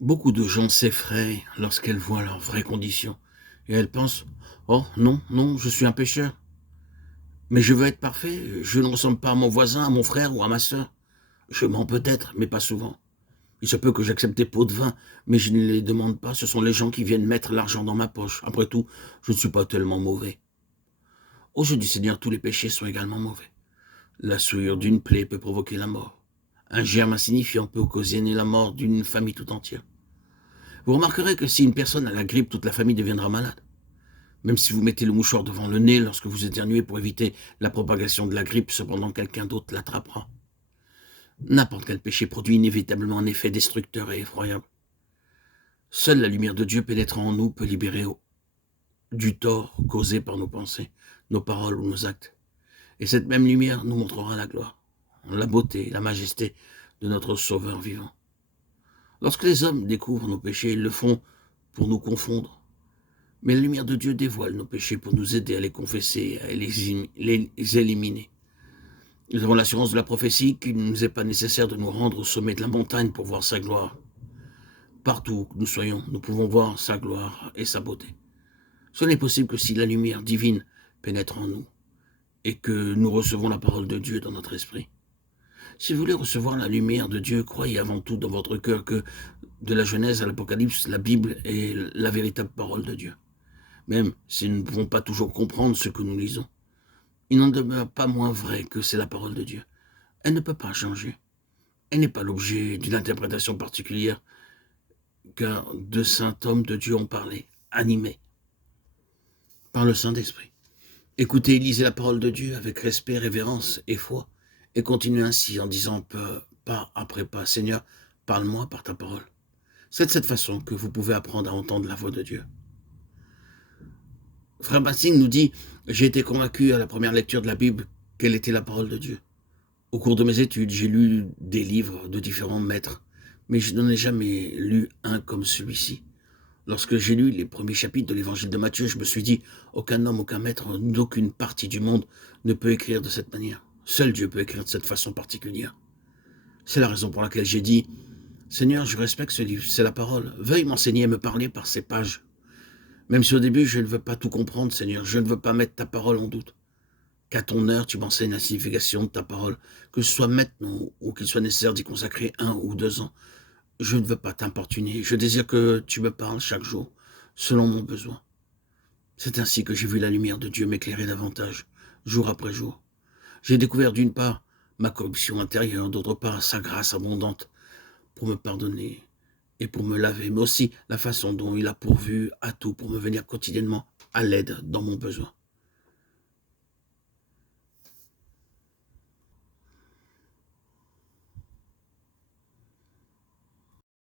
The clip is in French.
Beaucoup de gens s'effraient lorsqu'elles voient leurs vraies conditions et elles pensent: «Oh non, non, je suis un pécheur, mais je veux être parfait, je ne ressemble pas à mon voisin, à mon frère ou à ma sœur. Je mens peut-être, mais pas souvent. Il se peut que j'accepte des pots de vin, mais je ne les demande pas, ce sont les gens qui viennent mettre l'argent dans ma poche. Après tout, je ne suis pas tellement mauvais.» Aux yeux du Seigneur, tous les péchés sont également mauvais. La souillure d'une plaie peut provoquer la mort. Un germe insignifiant peut occasionner la mort d'une famille tout entière. Vous remarquerez que si une personne a la grippe, toute la famille deviendra malade. Même si vous mettez le mouchoir devant le nez lorsque vous éternuez pour éviter la propagation de la grippe, cependant quelqu'un d'autre l'attrapera. N'importe quel péché produit inévitablement un effet destructeur et effroyable. Seule la lumière de Dieu pénétrant en nous peut libérer du tort causé par nos pensées, nos paroles ou nos actes. Et cette même lumière nous montrera la gloire, la beauté, la majesté de notre Sauveur vivant. Lorsque les hommes découvrent nos péchés, ils le font pour nous confondre. Mais la lumière de Dieu dévoile nos péchés pour nous aider à les confesser, à les éliminer. Nous avons l'assurance de la prophétie qu'il ne nous est pas nécessaire de nous rendre au sommet de la montagne pour voir sa gloire. Partout où nous soyons, nous pouvons voir sa gloire et sa beauté. Ce n'est possible que si la lumière divine pénètre en nous et que nous recevons la parole de Dieu dans notre esprit. Si vous voulez recevoir la lumière de Dieu, croyez avant tout dans votre cœur que de la Genèse à l'Apocalypse, la Bible est la véritable parole de Dieu. Même si nous ne pouvons pas toujours comprendre ce que nous lisons, il n'en demeure pas moins vrai que c'est la parole de Dieu. Elle ne peut pas changer. Elle n'est pas l'objet d'une interprétation particulière, car de saints hommes de Dieu ont parlé, animés par le Saint-Esprit. Écoutez et lisez la parole de Dieu avec respect, révérence et foi, et continuez ainsi en disant pas après pas: Seigneur, parle-moi par ta parole. C'est de cette façon que vous pouvez apprendre à entendre la voix de Dieu. Frère Bassing nous dit: j'ai été convaincu à la première lecture de la Bible quelle était la parole de Dieu. Au cours de mes études, j'ai lu des livres de différents maîtres, mais je n'en ai jamais lu un comme celui-ci. Lorsque j'ai lu les premiers chapitres de l'évangile de Matthieu, je me suis dit: aucun homme, aucun maître, d'aucune partie du monde ne peut écrire de cette manière. Seul Dieu peut écrire de cette façon particulière. C'est la raison pour laquelle j'ai dit: Seigneur, je respecte ce livre, c'est la parole. Veuille m'enseigner et me parler par ces pages. Même si au début je ne veux pas tout comprendre, Seigneur, je ne veux pas mettre ta parole en doute. Qu'à ton heure, tu m'enseignes la signification de ta parole, que ce soit maintenant ou qu'il soit nécessaire d'y consacrer 1 ou 2 ans. Je ne veux pas t'importuner, je désire que tu me parles chaque jour, selon mon besoin. C'est ainsi que j'ai vu la lumière de Dieu m'éclairer davantage, jour après jour. J'ai découvert d'une part ma corruption intérieure, d'autre part sa grâce abondante pour me pardonner et pour me laver, mais aussi la façon dont il a pourvu à tout pour me venir quotidiennement à l'aide dans mon besoin.